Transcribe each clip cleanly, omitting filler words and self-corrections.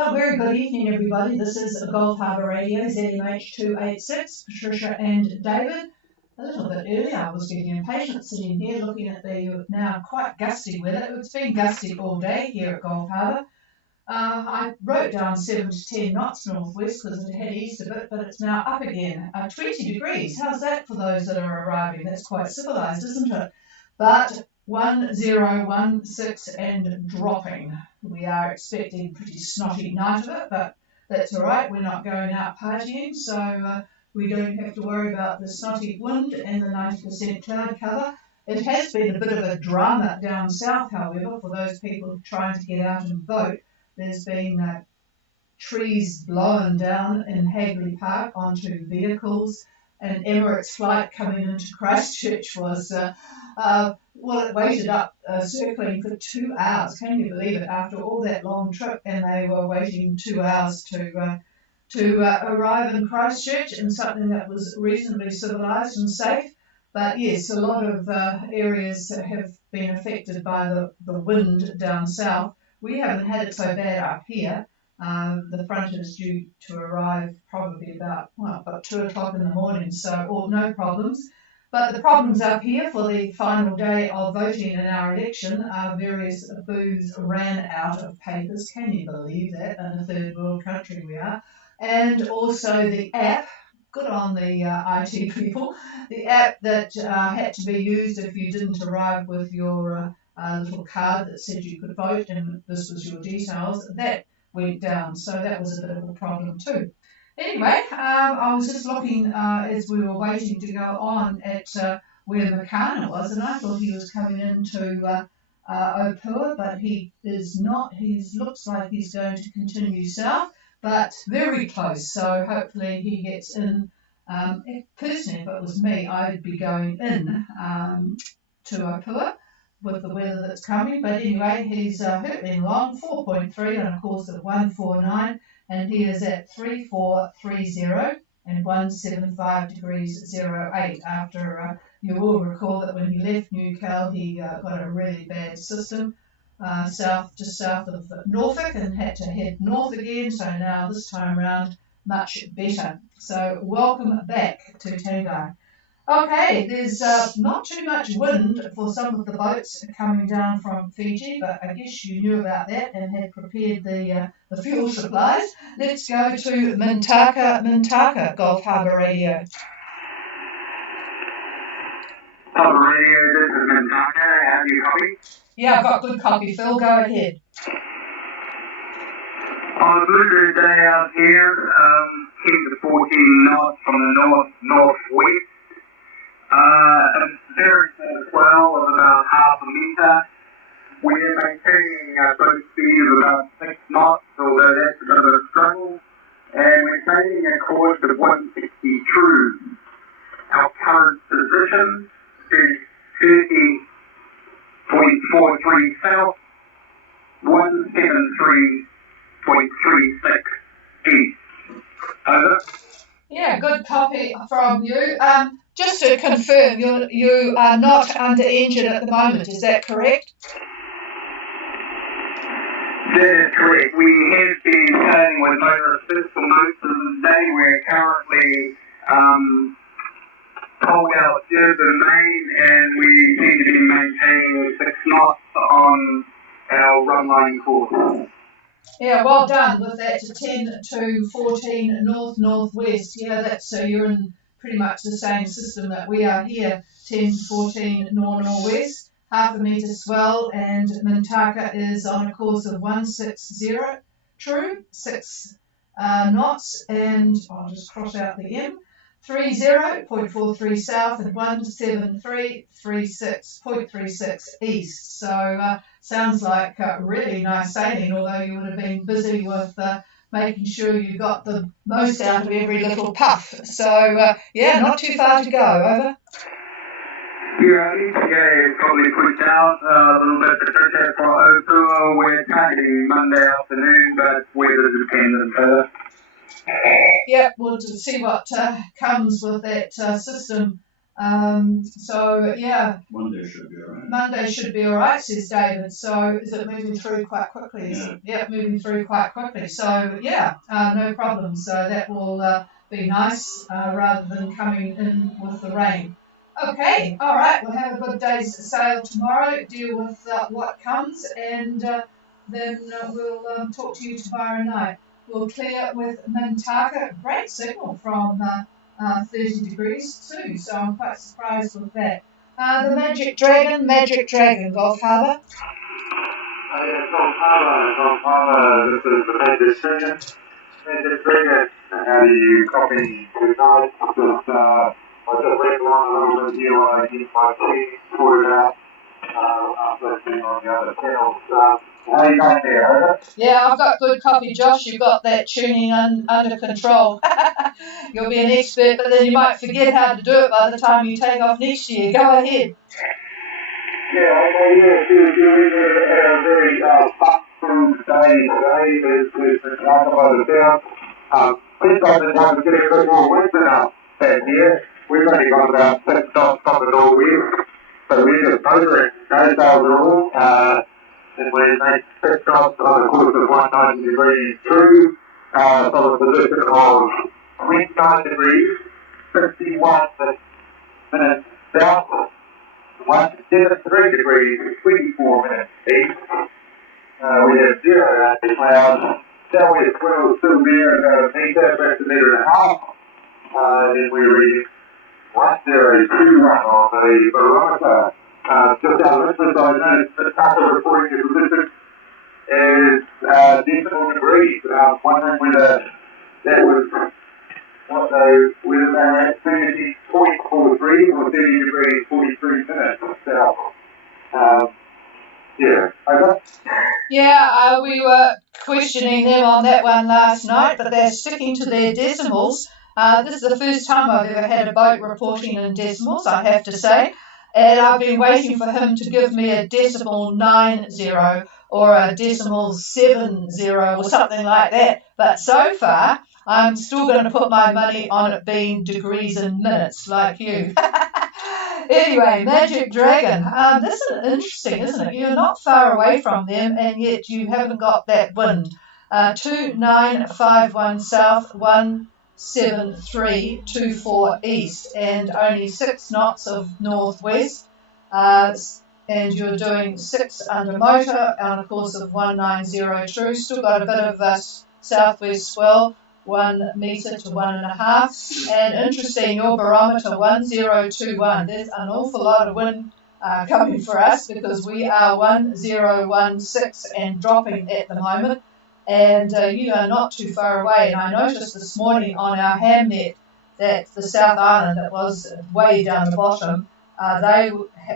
Well, very good evening, everybody. This is Gulf Harbour Radio, ZMH 286, Patricia and David. A little bit early, I was getting impatient sitting here looking at the now quite gusty weather. It's been gusty all day here at Gulf Harbour. I wrote down 7 to 10 knots northwest because it had eased a bit, but it's now up again. 20 degrees. How's that for those that are arriving? That's quite civilised, isn't it? But 1016 and dropping. We are expecting a pretty snotty night of it, but that's all right. We're not going out partying, so we don't have to worry about the snotty wind and the 90% cloud cover. It has been a bit of a drama down south, however, for those people trying to get out and vote. There's been trees blown down in Hagley Park onto vehicles. An Emirates flight coming into Christchurch was, it waited up circling for 2 hours. Can you believe it? After all that long trip, and they were waiting 2 hours to arrive in Christchurch in something that was reasonably civilised and safe. But yes, a lot of areas have been affected by the wind down south. We haven't had it so bad up here. The front is due to arrive probably about 2 o'clock in the morning, so no problems. But the problems up here for the final day of voting in our election, various booths ran out of papers. Can you believe that? In a third world country we are. And also the app, good on the IT people, the app that had to be used if you didn't arrive with your little card that said you could vote and this was your details, that went down, so that was a bit of a problem too. Anyway, I was just looking as we were waiting to go on at where Makana was, and I thought he was coming into Opua, but he is not. He looks like he's going to continue south, but very close, so hopefully he gets in. Personally, if it was me, I'd be going in to Opua with the weather that's coming, but anyway, he's hurtling along, 4.3 on a course of 149, and he is at 3430 and 175 degrees 08. After you will recall that when he left Newcastle, he got a really bad system just south of Norfolk and had to head north again, so now this time round much better. So welcome back to Tangai. Okay, there's not too much wind for some of the boats coming down from Fiji, but I guess you knew about that and had prepared the fuel supplies. Let's go to Mintaka, Gulf Harbour Radio. Harbour Radio, this is Mintaka. Have you copy? Yeah, I've got good copy, Phil. Go ahead. On a blue day out here, 10 to 14 knots from the northwest. A very small swell of about half a metre. We're maintaining a boat speed of about 6 knots, although that's a bit of a struggle. And we're sailing a course of 160 true. Our current position is 30.43 south, 173.36 east. Over. Yeah, good copy from you. Just to confirm, you are not under engine at the moment, is that correct? That is correct. We have been sailing with motor assist for most of the day. We're currently pulled out Durban Main, and we seem to be maintaining 6 knots on our runline course. Yeah, well done with that 10 to 14 north-northwest. Yeah, that's you're in pretty much the same system that we are here, 10 to 14 north-northwest, half a metre swell, and Mintaka is on a course of 160 true, 6 knots, and I'll just cross out the M, 30.43 south and 173.36 east. So sounds like really nice sailing, although you would have been busy with making sure you got the most out of every little puff. So yeah, not too far to go. Over. Yeah, ETA is probably pushed out a little bit to for Opua. We're targeting Monday afternoon, but weather dependent. Yeah, we'll see what comes with that system So yeah. Monday should be alright. Monday should be alright, says David. So is it moving through quite quickly? Yeah, moving through quite quickly. So yeah, no problem. So that will be nice rather than coming in with the rain. Okay, alright, we'll have a good day's sail tomorrow, deal with what comes, and then we'll talk to you tomorrow night. We'll clear with Mintaka. Great signal from 30 degrees too, so I'm quite surprised with that. The Magic Dragon, Gulf Harbour. Gulf Harbour, this is the Magic Dragon. Magic Dragon, how do you copy tonight? I just read along a little bit here when I get my team sorted out. After being on the other channels. How are you going there, over? Yeah, I've got good copy, Josh. You've got that tuning under control. You'll be an expert, but then you might forget how to do it by the time you take off next year. Go ahead. Yeah, okay, yeah, we've had a very fun day today. There's been talk about the town. We've got the time to get a bit more wind than us down here. We've only got about 6 knots on the northwest. So we're just motoring no sails at all, and we make 6 knots on the course of 190 degrees through, from a position of 29 degrees, 51 minutes south, 173 degrees, 24 minutes east. We have 0 clouds. Southwest swell still there about a metre, perhaps a metre and a half. Then we read 1021 on the barometer. Just our listeners, I noticed that Harbour reporting the position is decimal degrees. Wondering whether that was whether they were at 30.43 or 30 degrees 43 minutes south. Yeah, over. Yeah, we were questioning them on that one last night, but they're sticking to their decimals. This is the first time I've ever had a boat reporting in decimals, I have to say. And I've been waiting for him to give me a decimal 90 or a decimal 70 or something like that. But so far, I'm still going to put my money on it being degrees and minutes like you. Anyway, Magic Dragon. This is interesting, isn't it? You're not far away from them, and yet you haven't got that wind. 2951 south, 17324 east, and only 6 knots of northwest. And you're doing 6 under motor on a course of 190 true. Still got a bit of a southwest swell, 1 metre to 1.5. And interesting, your barometer 1021. There's an awful lot of wind coming for us because we are 1016 and dropping at the moment. And you are not too far away. And I noticed this morning on our hamnet that the South Island, that was way down the bottom, they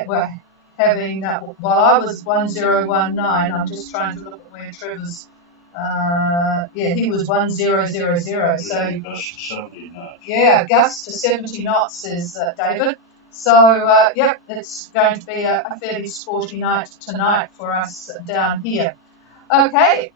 were having, while I was 1019, I'm just trying to look at where Trevor's, he was 1000. So, yeah, gusts to 70 knots, says David. So, yep, it's going to be a fairly sporty night tonight for us down here. Okay,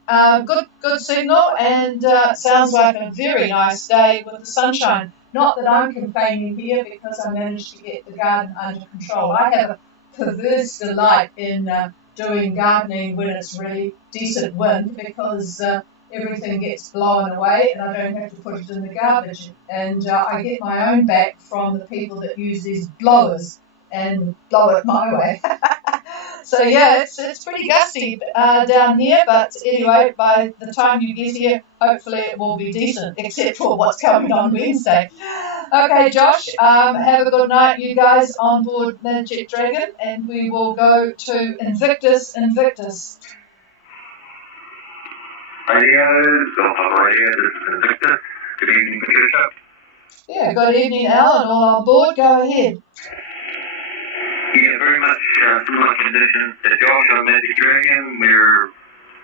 good signal, and sounds like a very nice day with the sunshine. Not that I'm complaining here because I managed to get the garden under control. I have a perverse delight in doing gardening when it's really decent wind because everything gets blown away and I don't have to put it in the garbage. And I get my own back from the people that use these blowers and blow it my way. So yeah, it's pretty gusty down here, but anyway, by the time you get here, hopefully it will be decent, except for what's coming on Wednesday. Okay, Josh, have a good night, you guys, on board Magic Dragon, and we will go to Invictus. Radio, Invictus. Good evening, Patricia. Yeah, good evening, Alan, all on board, go ahead. Yeah, very much similar conditions to Josh on Magic Dragon. We're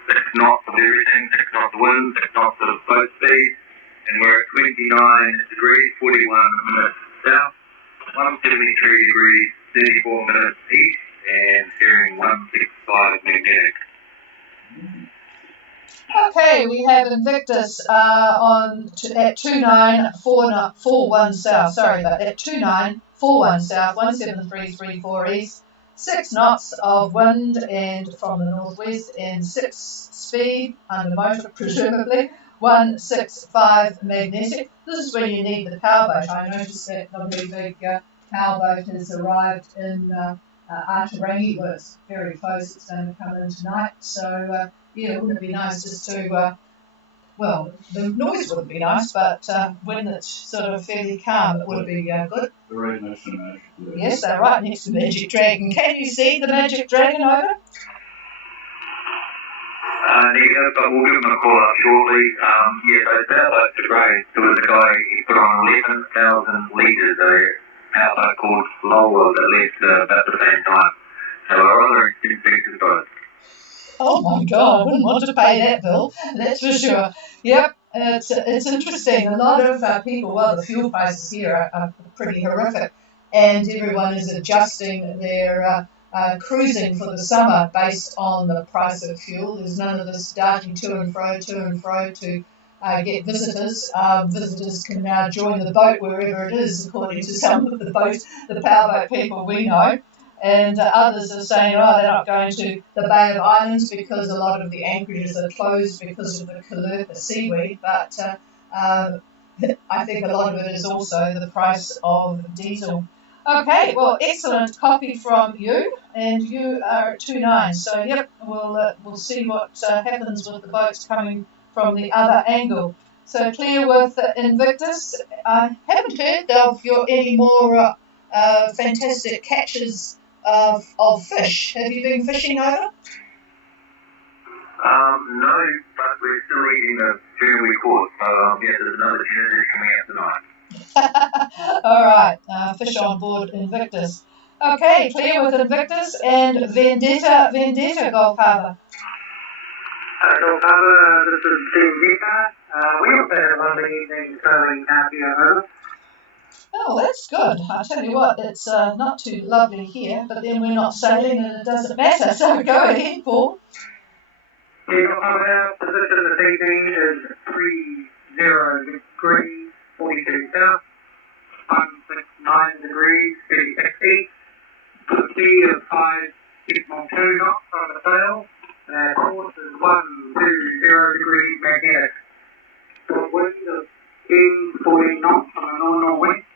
6 knots of everything, 6 knots of wind, 6 knots of boat speed, and we're at 29 degrees, 41 minutes south, 173 degrees, 34 minutes east, and steering 165 magnetic. Okay, we have Invictus at 2941 south. Sorry about that. 2941 41 south, 17334 east, 6 knots of wind and from the northwest, and 6 speed under motor, presumably, 165 magnetic. This is when you need the powerboat. I noticed that lovely big powerboat has arrived in Artarangi. Well, it's very close. It's going to come in tonight. So, yeah, wouldn't it be nice just to, well, the noise wouldn't be nice, but when it's sort of fairly calm, it would be good. They're right next to Magic Dragon. Yes, they're right next to Magic Dragon. Can you see the Magic Dragon over? Negative, but we'll give him a call up shortly. Yeah, so powerboats are great. There was a guy, he put on 11,000 litres of powerboat called Lola that left about the same time. So a rather expensive boat. Oh my God, I wouldn't want to pay that bill, that's for sure. Yep, it's interesting. A lot of people, well, the fuel prices here are pretty horrific, and everyone is adjusting their cruising for the summer based on the price of fuel. There's none of this darting to and fro to get visitors. Visitors can now join the boat wherever it is, according to some of the powerboat people we know. And others are saying, oh, they're not going to the Bay of Islands because a lot of the anchorages are closed because of the Callurpa seaweed. But I think a lot of it is also the price of diesel. Okay, well, excellent copy from you, and you are at 2-9. So, yep, we'll see what happens with the boats coming from the other angle. So, clear with Invictus. I haven't heard of any more fantastic catches of fish. Have you been fishing over? No, but we're still eating the tuna we caught. So, yeah, there's another tuna dish coming out tonight. All right, fish on board Invictus. Okay, clear with Invictus and Vendetta, Gulf Harbour. Gulf Harbour, this is Vendetta. We have had a lovely evening sailing out here, over. Oh, that's good. I tell you what, it's not too lovely here, but then we're not sailing and it doesn't matter. So go ahead, Paul. Yeah, our position of the CP is 30 degrees, 42 south, 169 degrees, 36 east, speed of 5.2 knots on the sail, and our course is 120 degrees magnetic. The wind of 10-14 knots on the north-northwest,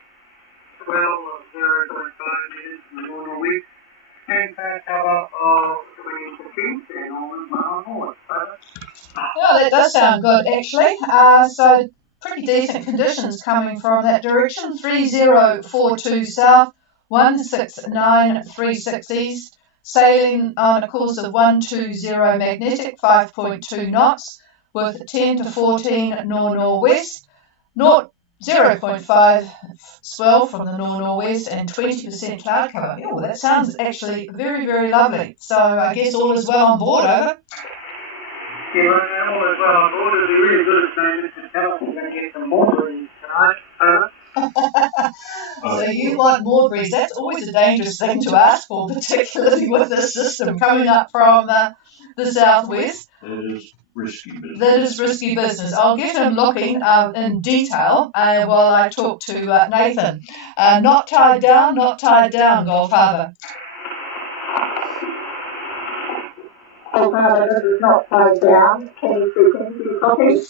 12 of 0.5 meters in the north-northwest, and back cover of 20% and on north. Oh, that does sound good, actually. So pretty decent conditions coming from that direction. 3042 south, 16936 east, sailing on a course of 120 magnetic, 5.2 knots, with 10 to 14 north-northwest, 0.5 swell from the north-northwest, and 20% cloud cover. Oh, that sounds actually very, very lovely. So I guess all is well on board, over. Yeah, all is well on board. It'll be really good if they can tell us we're going to get some more breeze tonight, over. So you want more breeze. That's always a dangerous thing to ask for, particularly with this system coming up from the southwest. That is risky business. That is risky business. I'll get him looking in detail while I talk to Nathan. Not tied down, Gulf Harbour. Gulf Harbour, this is not tied down. Can you copy?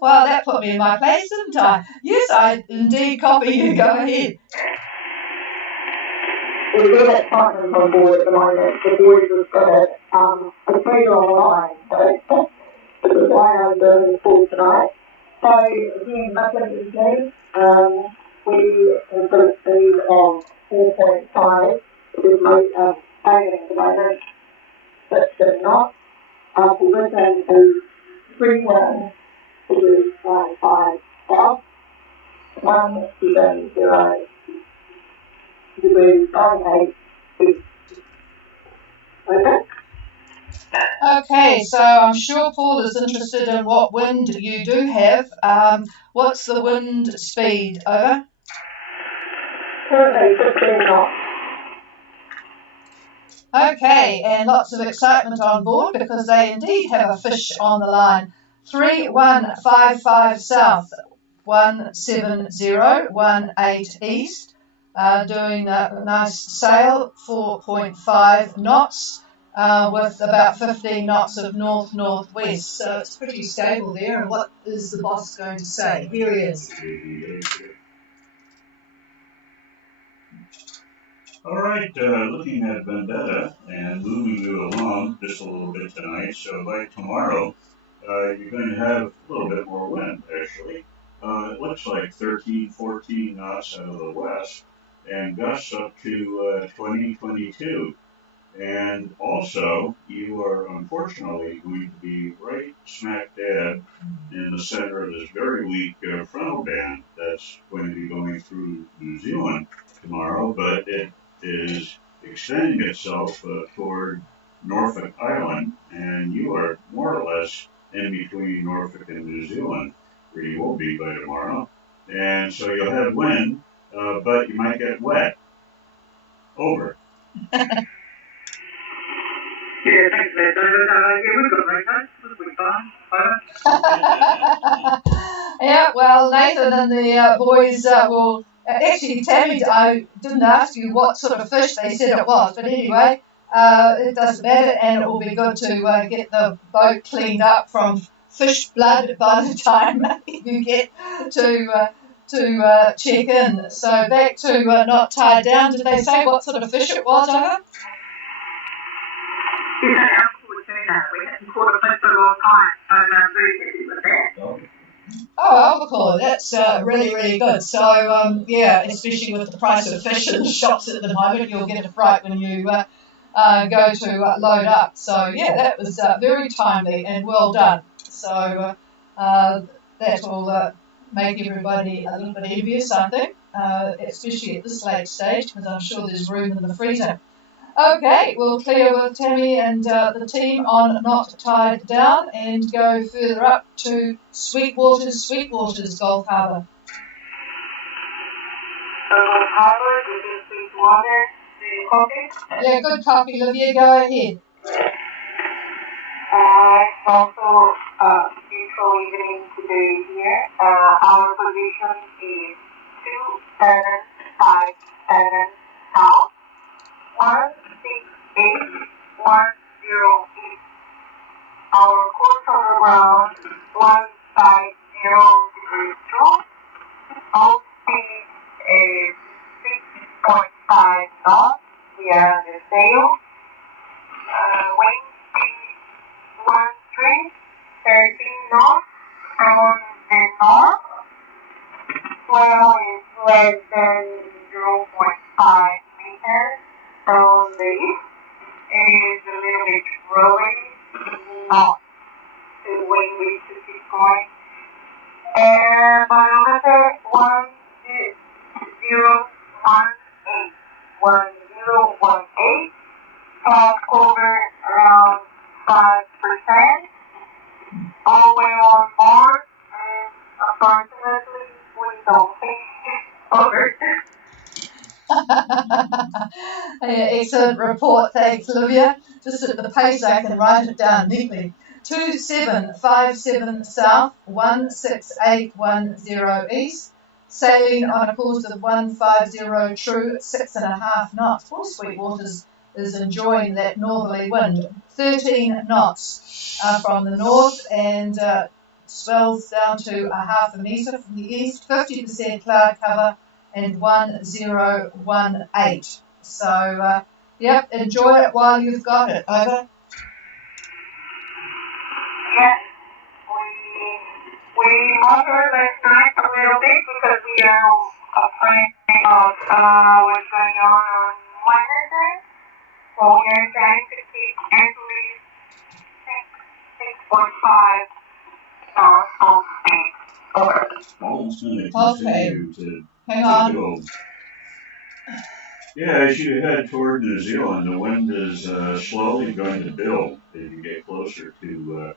Well, that put me in my place, didn't I? Yes, I indeed copy you. Go ahead. We've got partners on board at the moment. The boys have got a trader online, so this is why I'm doing the call tonight. So, again, Buckland is new. We have got a speed of 4.5, which is sailing at the moment, 6 knots. Position is 31 degrees 95 south, 170 degrees 98 east. Okay? Okay, so I'm sure Paul is interested in what wind you do have. What's the wind speed, over? Currently 15 knots. Okay, and lots of excitement on board because they indeed have a fish on the line. 3155 south, 17018 east, doing a nice sail, 4.5 knots, with about 15 knots of north-northwest. So it's pretty stable there. And what is the boss going to say? Here he is. All right, looking at Vendetta and moving you along just a little bit tonight. So by tomorrow, you're going to have a little bit more wind, actually. It looks like 13, 14 knots out of the west, and gusts up to 20, 22. And also, you are unfortunately going to be right smack dab in the center of this very weak frontal band that's going to be going through New Zealand tomorrow, but it is extending itself toward Norfolk Island, and you are more or less in between Norfolk and New Zealand, where you will be by tomorrow. And so you'll have wind, but you might get wet. Over. Yeah, thanks, Ed. Yeah, we've got rainbows. We'll be fine. Yeah, well, Nathan and the boys will. Actually, Tammy, I didn't ask you what sort of fish they said it was, but anyway, it doesn't matter, and it will be good to get the boat cleaned up from fish blood by the time you get to check in. So back to not tied down. Did they say what sort of fish it was, over? Yeah, absolutely tuna. We hadn't caught a fish for a long time, so I'm very happy with that. Oh, albacore, that's really, really good. So, yeah, especially with the price of fish in the shops at the moment, you'll get a fright when you go to load up. So, yeah, that was very timely and well done. So, that will make everybody a little bit envious, I think, especially at this late stage, because I'm sure there's room in the freezer. Okay, we'll clear with Tammy and the team on Not Tied Down and go further up to Sweetwaters Golf Harbour. Harbour, this is Sweetwater. Do you copy? Yeah, good copy, Olivia. Go ahead. It's also beautiful evening today here. Our position is 2757 south, 168108. Our course on the ground 150 degrees north. All speed is 6.5 knots. We are on the sail. Wind speed 13 knots from the north. Swell is less than 0.5 meters from the east. It is a little bit rolling, not too windy to keep going. And barometer 1018. Cloud cover around 5%. All way on board, and approximately we don't think over. Excellent report, thanks, Olivia. Just at the pace I can write it down neatly. 2757 south, 16810 east, sailing on a course of 150 true, 6.5 knots. Poor Sweetwaters is enjoying that northerly wind. 13 knots from the north and swells down to a half a metre from the east, 50% cloud cover and 1018. So, yep, enjoy it while you've got it. Over. Yes, we motored last night a little bit because we are afraid of what's going on Wednesday. So we are trying to keep at least 6.5 full speed. Over. Almost going to Okay. continue Hang to on. build. Yeah, as you head toward New Zealand, the wind is slowly going to build as you get closer to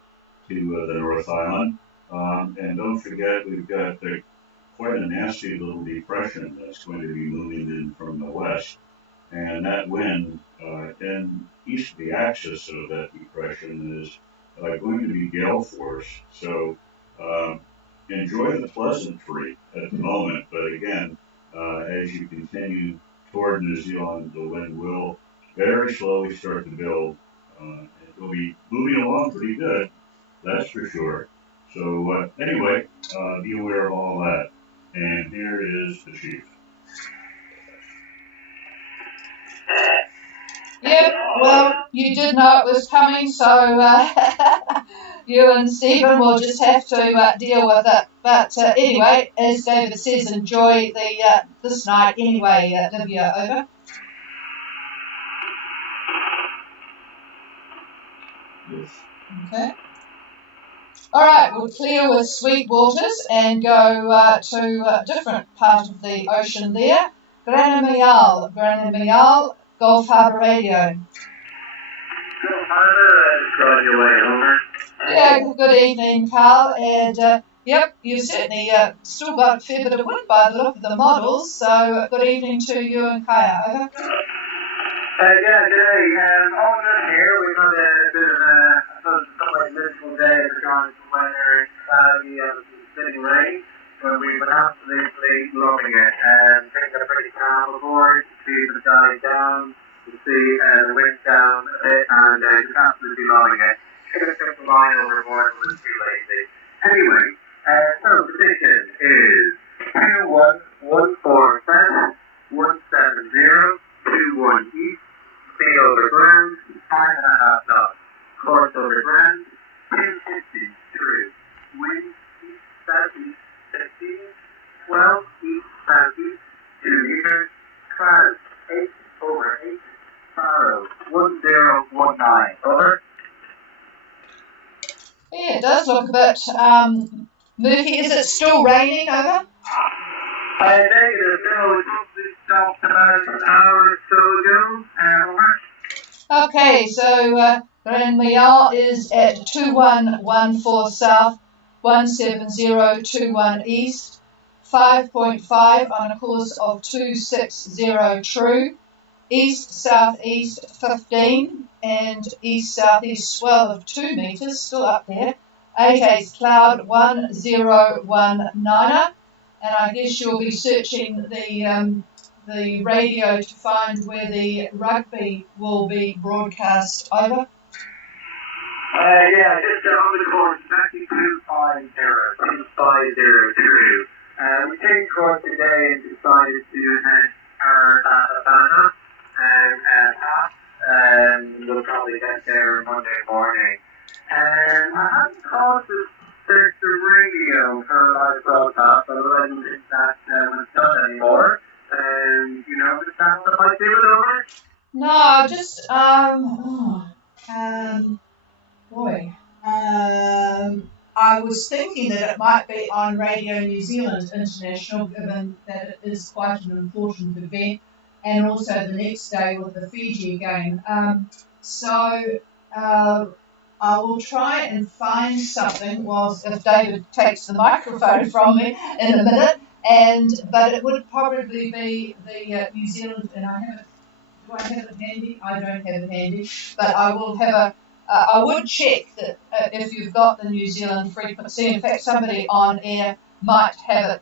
the North Island. And don't forget, we've got quite a nasty little depression that's going to be moving in from the west. And that wind in east of the axis of that depression is going to be gale force. So enjoy the pleasantry at the moment, but again, as you continue toward New Zealand, the wind will very slowly start to build. It will be moving along pretty good, that's for sure. So anyway, be aware of all that. And here is the chief. Yep, well, you did know it was coming, so you and Stephen will just have to deal with it. But anyway, as David says, enjoy this night anyway, Livia, over. Yes. Okay. All right, we'll clear with sweet waters and go to a different part of the ocean there. Granamial, Gulf Harbour Radio. Gulf Harbour, graduate, over. Yeah, good evening, Carl. And yep, you've certainly still got a fair bit of wind by the look of the models. So good evening to you and Kaya. Over. Yeah, Jay, all good here. We've had a bit of a miserable day regarding the weather and cloudy and sitting rain, but we've been absolutely loving it. Things are pretty calm aboard, the trees have died down, you see the wind down a bit, and just absolutely loving it. Should have took the line overboard, but it was too lazy. Anyway, so the position is 2114 170 21 east. Speed over ground, 5.5 knots. Course over ground, 1050 through. Wind east southeast 15, 12 east southeast 2 meters. Cloud 8 over 8. Faro 1019. Over. Yeah, it does look a bit murky. Is it still raining? Over. I negative, no, it's mostly stopped about an hour or so ago. Over. Okay, so Granamial is at 2114 south, 17021 east, 5.5 on a course of 260 true, east-southeast 15, and east-southeast swell of 2 metres, still up there, 88 cloud 1019er, and I guess you'll be searching the radio to find where the rugby will be broadcast. Over. Yeah, just on the course, 9250, 2502. We changed course today and decided to head our Havana and half, and we'll probably get there Monday morning. And I haven't called to search the radio for live broadcast, but I didn't think that was done anymore. You know, just that what I do it over? No, just I was thinking that it might be on Radio New Zealand International, given that it is quite an important event, and also the next day with the Fiji game. I will try and find something whilst if David takes the microphone from me in a minute. But it would probably be the New Zealand, and do I have it handy? I don't have it handy, but I will have I would check that if you've got the New Zealand frequency. In fact, somebody on air might have it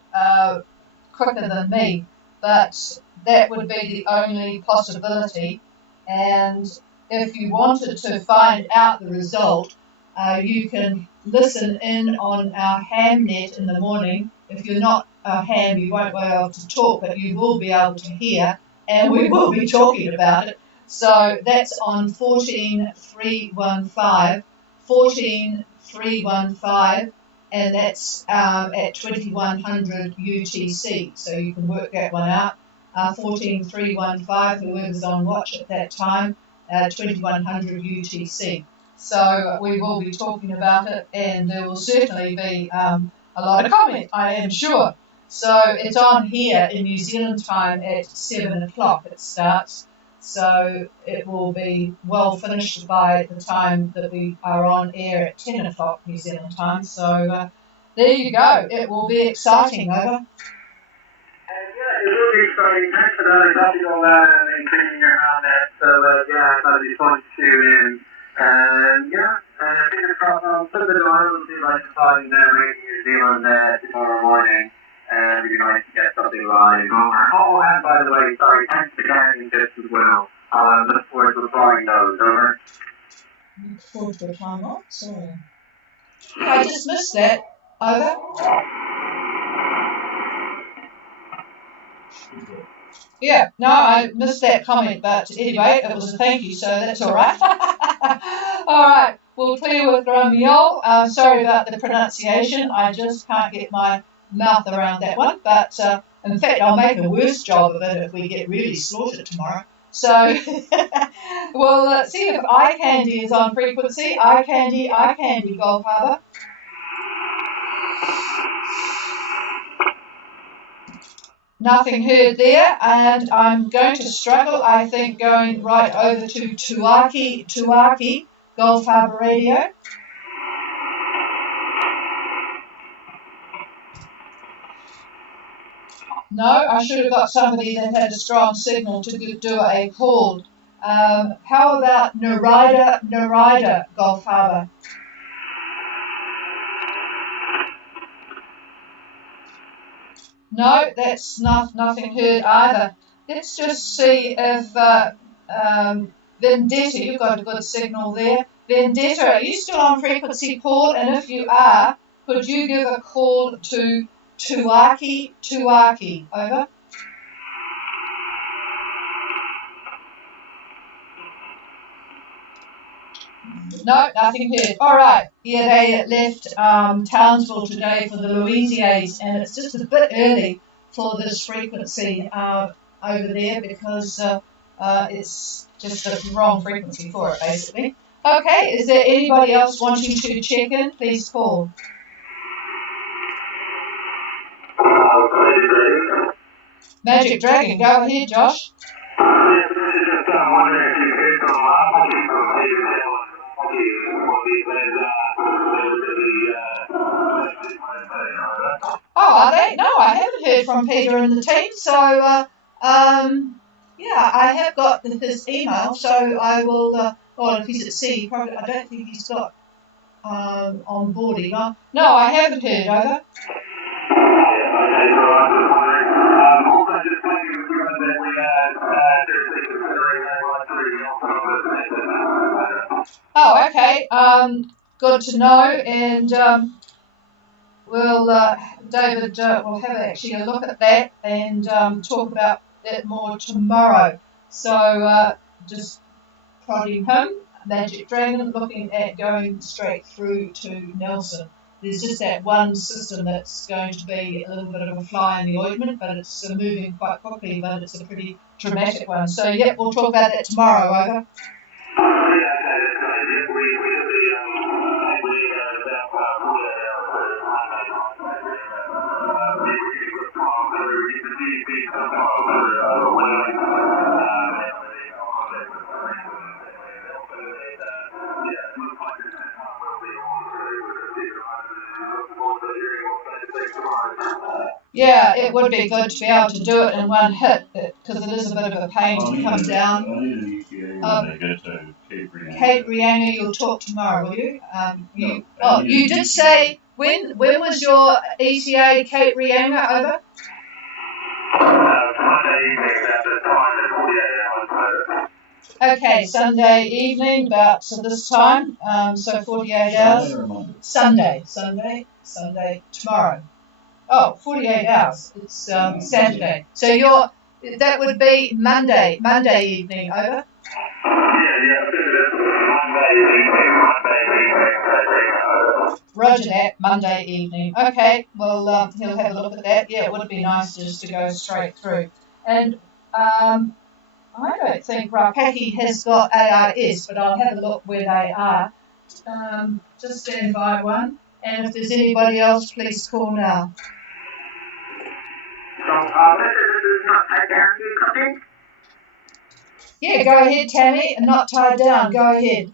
quicker than me, but that would be the only possibility. And if you wanted to find out the result, you can listen in on our ham net in the morning. If you're not a ham, you won't be able to talk, but you will be able to hear, and we will be talking about it. So that's on 14315, 14315, and that's at 2100 UTC. So you can work that one out. 14315, whoever's on watch at that time, 2100 UTC. So we will be talking about it, and there will certainly be a lot of comment, I am sure. So it's on here in New Zealand time at 7 o'clock it starts. So it will be well finished by the time that we are on air at 10 o'clock New Zealand time. So there you go. It will be exciting, over. Yeah, it will be exciting. Thanks for that. I copied all that and including your hand there. So, yeah, I thought it'd be fun to tune in. Fingers crossed, I'll put a bit of on. We'll see if I can find Radio New Zealand tomorrow morning. And it'd be nice to get some that'll be right. Oh, and by the way, sorry, thanks for carrying this as well. Look forward to replying those, over. Look forward to replying what? Sorry. I just missed that. Over. Yeah, no, I missed that comment, but anyway, it was a thank you, so that's all right. All right, we'll clear with Ramiol. Sorry about the pronunciation. I just can't get my mouth around that one, but in fact, I'll make a worse job of it if we get really slaughtered tomorrow. So we'll see if Eye Candy is on frequency. Eye Candy, Gulf Harbour. Nothing heard there, and I'm going to struggle, I think, going right over to Tuaki, Gulf Harbour Radio. No, I should have got somebody that had a strong signal to do a call. How about Narida, Gulf Harbour? No, that's nothing heard either. Let's just see if Vendetta, you've got a good signal there. Vendetta, are you still on frequency, Paul? And if you are, could you give a call to Tuaki? Over. No, nothing heard. All right. Yeah, they left Townsville today for the Louisiades, and it's just a bit early for this frequency over there because it's just the wrong frequency for it, basically. Okay, is there anybody else wanting to check in? Please call. Magic Dragon, go ahead, Josh. Oh, are they? No, I haven't heard from Peter and the team, so yeah, I have got his email, so I will, well, if he's at sea, probably, I don't think he's got on board email. No, I haven't heard, over. Oh, okay. Good to know, and we'll David will have actually a look at that and talk about that more tomorrow. So just prodding him, Magic Dragon, looking at going straight through to Nelson. There's just that one system that's going to be a little bit of a fly in the ointment, but it's moving quite quickly, but it's a pretty dramatic one. So, yeah, we'll talk about that tomorrow, over. Yeah, it would be good to be able to do it in one hit because it is a bit of a pain to come down. I need an ETA when they get to Cape Reinga. Cape Reinga, you'll talk tomorrow, will you? You did say when was your ETA Cape Reinga, over? Okay, Sunday evening, about this time, so 48 hours. Sunday tomorrow. Oh, 48 hours. It's Saturday. So that would be Monday evening, over. Roger that, Monday evening. Okay, well, he'll have a look at that. Yeah, it would be nice just to go straight through. And I don't think Rapaki has got ARS, but I'll have a look where they are. Just stand by one. And if there's anybody else, please call now. Yeah, go ahead, Tammy. Not tied down. Go ahead.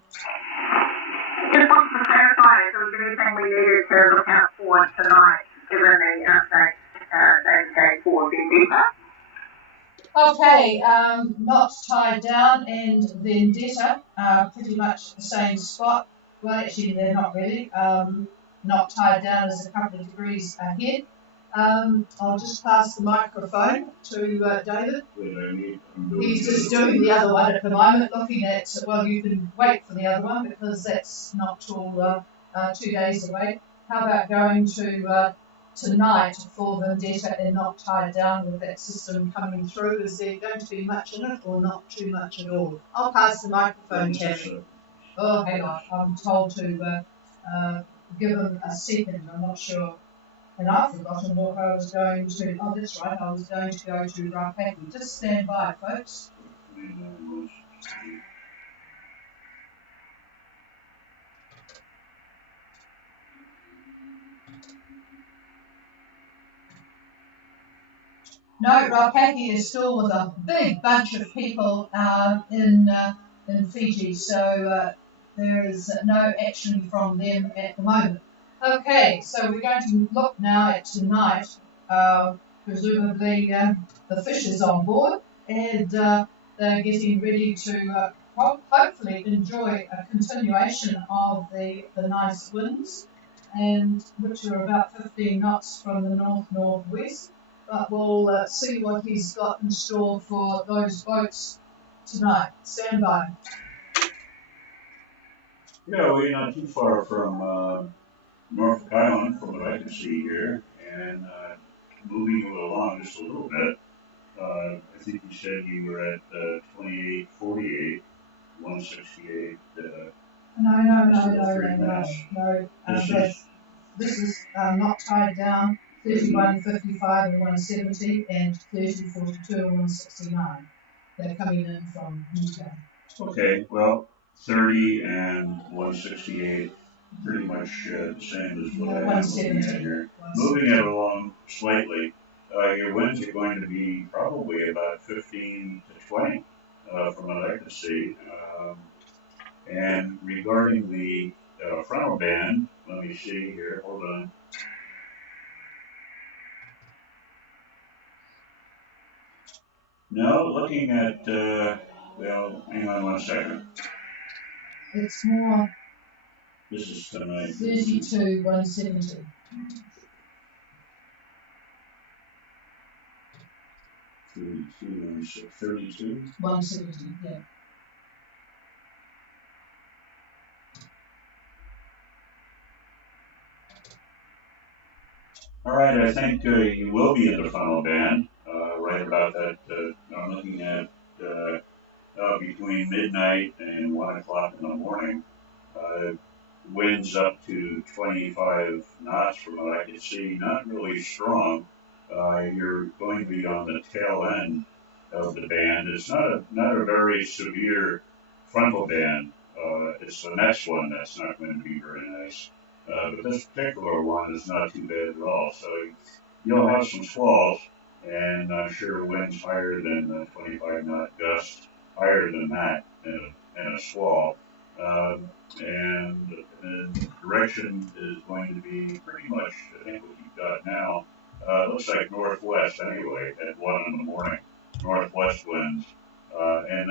Just want to clarify if there was anything we needed to look out for tonight, given the update that came for Vendetta. Okay, not tied down and Vendetta are pretty much the same spot. Well, actually, they're not really. Not tied down is a couple of degrees ahead. I'll just pass the microphone to David. Wait, He's just doing the other one at the moment, looking at, well, you can wait for the other one because that's not till 2 days away. How about going to tonight for Vendetta and not tied down with that system coming through? Is there going to be much in it or not too much at all? I'll pass the microphone to him. Oh, hang on, I'm told to give him a second, I'm not sure. And I've forgotten what I was going to. Oh, that's right. I was going to go to Rapaki. Just stand by, folks. No, Rapaki is still with a big bunch of people in Fiji, so there is no action from them at the moment. Okay, so we're going to look now at tonight. Presumably the fish is on board and they're getting ready to hopefully enjoy a continuation of the nice winds, and which are about 15 knots from the north-northwest. But we'll see what he's got in store for those boats tonight. Stand by. Yeah, we're not too far from Norfolk Island, from what I can see here, and moving along just a little bit. I think you said you were at 2848, 168. No. This is not tied down. 3155 and 170 and 3042 and 169. They're coming in from UK. Okay, well, 30 and 168, pretty much the same as what I am looking at here. Moving it along slightly, your winds are going to be probably about 15 to 20 from what I can see. And regarding the frontal band, let me see here, hold on. No, looking at, well, hang on 1 second. It's more. This is tonight. 32, 170. 32? 170, yeah. All right, I think you will be in the funnel band, right about that. I'm looking at between midnight and 1 o'clock in the morning. Winds up to 25 knots from what I can see, not really strong. You're going to be on the tail end of the band. It's not a very severe frontal band. It's the next one that's not going to be very nice. But this particular one is not too bad at all. So you'll have some squalls, and I'm sure winds higher than 25 knot gusts, higher than that in a squall. And the direction is going to be pretty much, I think, what you've got now. Looks like northwest anyway at 1 in the morning, northwest winds. And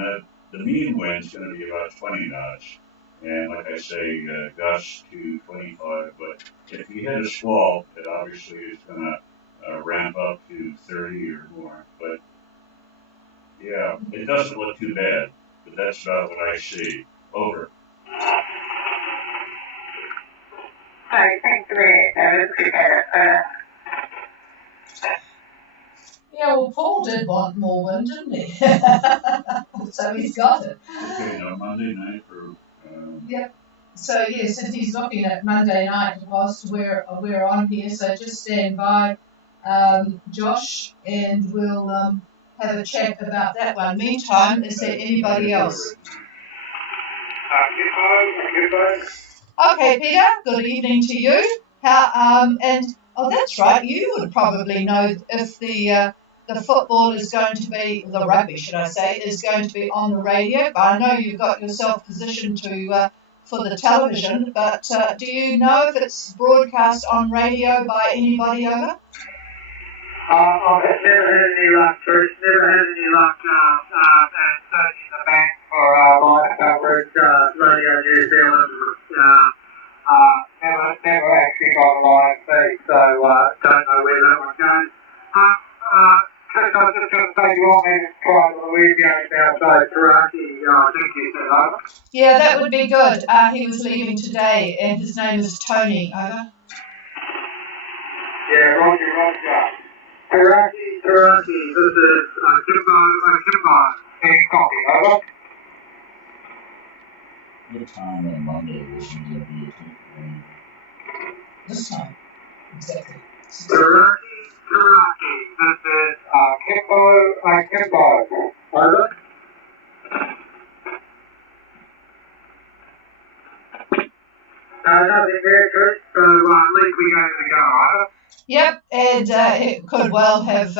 the mean wind's going to be about 20 knots. And like I say, gusts to 25. But if you hit a squall, it obviously is going to ramp up to 30 or more. But yeah, it doesn't look too bad. But that's about what I see. Over. Sorry, thanks for that. Appreciate it. Yeah, well, Paul did want more wind, didn't he? So he's got it. Okay, now Monday night for... Yep. So, yes, and he's looking at Monday night whilst we're on here. So just stand by, Josh, and we'll have a chat about that one. Meantime, is there anybody else? Okay, Peter, good evening to you. That's right, you would probably know if the football is going to be, the rugby should I say, is going to be on the radio. But I know you've got yourself positioned for the television, but do you know if it's broadcast on radio by anybody over? I've never had any luck, Bruce. Never had any luck and searching the bank for live coverage, Radio New Zealand. Never actually got a live feed, so don't know where that would go. Chris, I was just going to say, you want me to try alleviate outside Taraki, I think you said, over? Yeah, that would be good. He was leaving today, and his name is Tony. Over. Yeah, Roger. Taraki, this is Kimbo. Any copy, over? What time on Monday was he going to be at This time. Exactly. Taraki, this is Kimbo. Over? Nothing there, Chris, so at least we go to go, over? Yep, and it could well have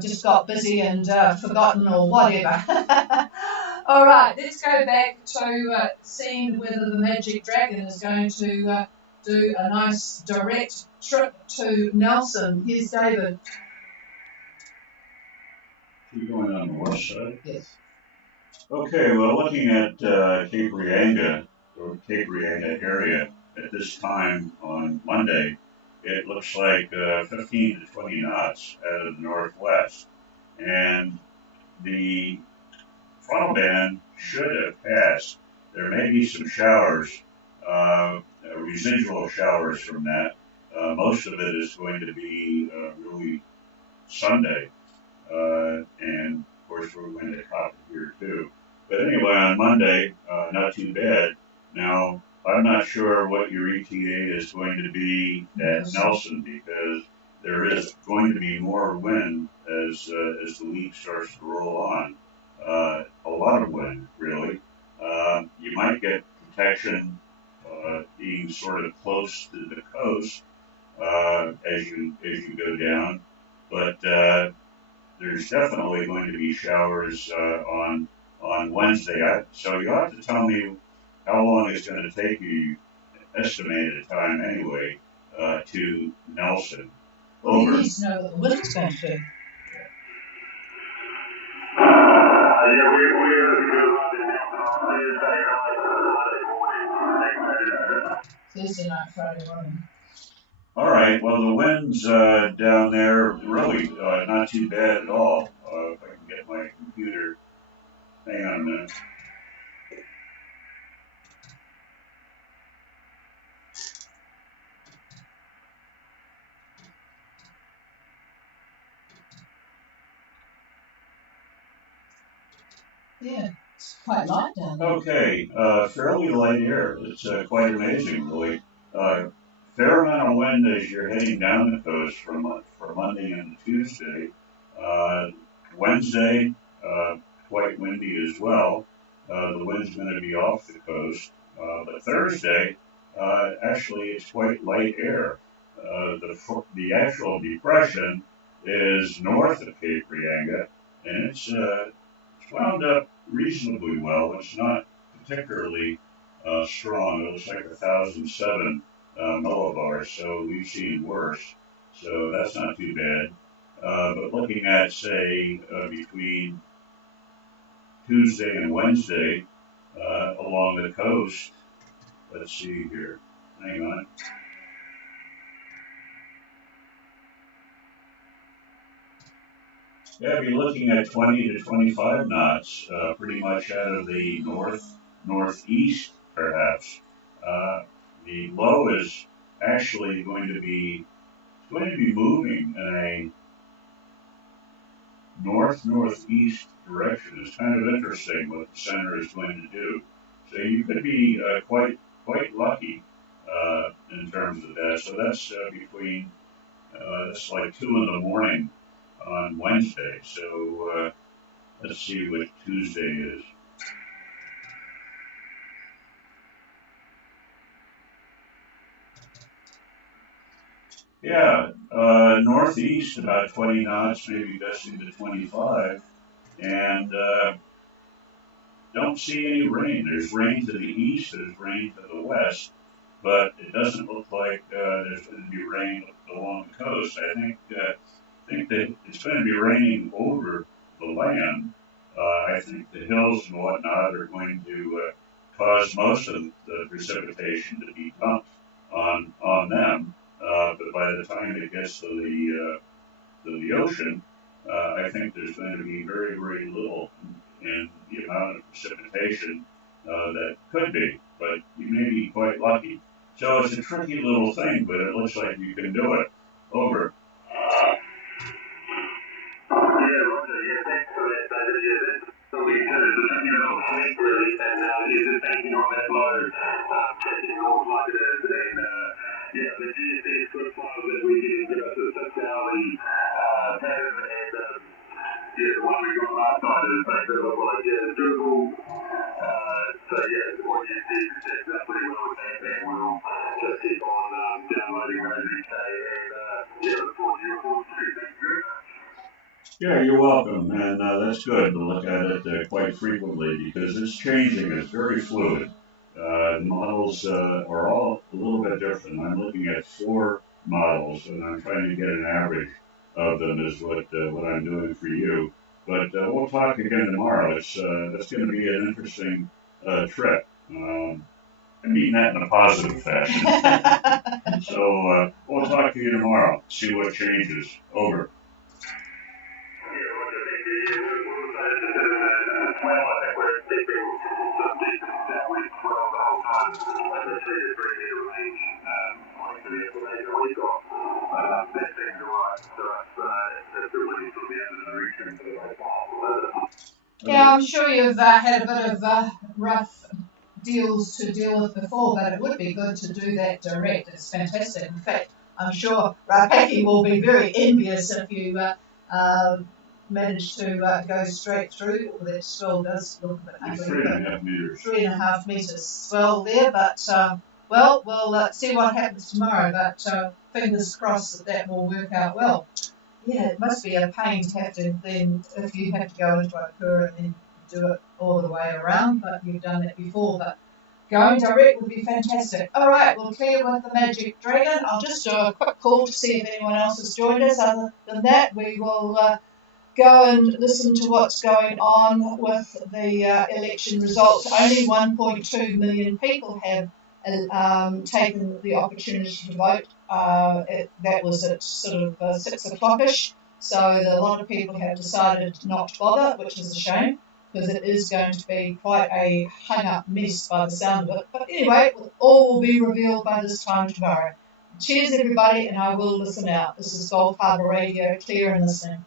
just got busy and forgotten or whatever. All right, let's go back to seeing whether the Magic Dragon is going to do a nice direct trip to Nelson. Here's David. Keep going on the west side. Yes. Okay, well, looking at Cape Reinga, or Cape Reinga area, at this time on Monday, it looks like 15 to 20 knots out of the northwest. And the frontal band should have passed. There may be some showers, residual showers from that. Most of it is going to be really Sunday. And of course, we're going to copy here too. But anyway, on Monday, not too bad. Now, I'm not sure what your ETA is going to be at Nelson because there is going to be more wind as the week starts to roll on. A lot of wind, really. You might get protection being sort of close to the coast as you go down, but there's definitely going to be showers on Wednesday. So you have to tell me how long it's going to take you, estimated time anyway, to Nelson. Over. He needs to know what the wind is going to do. Thursday night, Friday morning. All right. Well, the winds down there really not too bad at all. If I can get my computer. Hang on a minute. Yeah, it's quite light down there. Okay, fairly light air. It's quite amazing, really. Fair amount of wind as you're heading down the coast for Monday and Tuesday. Wednesday, quite windy as well. The wind's going to be off the coast. But Thursday, actually, it's quite light air. The actual depression is north of Cape Reinga, and it's wound up reasonably well. It's not particularly strong. It looks like 1,007 millibars, so we've seen worse. So that's not too bad. But looking at, say, between Tuesday and Wednesday along the coast, let's see here. Hang on. Yeah, be looking at 20 to 25 knots, pretty much out of the northeast, perhaps. The low is actually going to be moving in a northeast direction. It's kind of interesting what the center is going to do. So you could be quite lucky in terms of that. So that's between it's like 2 in the morning on Wednesday. So let's see what Tuesday is. Yeah, northeast about 20 knots, maybe gusting to 25, and don't see any rain. There's rain to the east, there's rain to the west, but it doesn't look like there's going to be rain along the coast. I think that it's going to be raining over the land. I think the hills and whatnot are going to cause most of the precipitation to be dumped on them. But by the time it gets to the ocean, I think there's going to be very, very little in the amount of precipitation that could be, but you may be quite lucky. So it's a tricky little thing, but it looks like you can do it. Over. Yeah, Roger, yeah, thanks for that, David. Yeah, that's what we did, you know, fleet really, and just banking on that low, testing off like it is, and yeah, the GSS sort of files that we get into the 6 hourly pattern, and yeah, the one we got last night is a bit of like, yeah, Google, so yeah, what you did is exactly what we can, and we'll just keep on downloading those each day, and yeah, look forward to your reports too. Thank you very much. Yeah, you're welcome, and that's good to look at it quite frequently because it's changing. It's very fluid. The models are all a little bit different. I'm looking at 4 models, and I'm trying to get an average of them is what I'm doing for you. But we'll talk again tomorrow. That's going to be an interesting trip. I mean that in a positive fashion. So we'll talk to you tomorrow. See what changes. Over. Yeah, I'm sure you've had a bit of rough deals to deal with before, but it would be good to do that direct. It's fantastic. In fact, I'm sure Rapaki will be very envious if you manage to go straight through. Well, that swell does look a bit ugly. 3.5 meters. 3.5 metres swell there, but well, we'll see what happens tomorrow, but fingers crossed that that will work out well. Yeah, it must be a pain to have to then, if you have to go into Apura and then do it all the way around, but you've done that before, but going direct would be fantastic. All right, we'll clear with the Magic Dragon. I'll just do a quick call to see if anyone else has joined us. Other than that, we will go and listen to what's going on with the election results. Only 1.2 million people have taken the opportunity to vote. That was at sort of 6 o'clock-ish, so a lot of people have decided not to bother, which is a shame, because it is going to be quite a hung-up mess by the sound of it. But anyway, all will be revealed by this time tomorrow. Cheers, everybody, and I will listen out. This is Gulf Harbour Radio, clear and listening.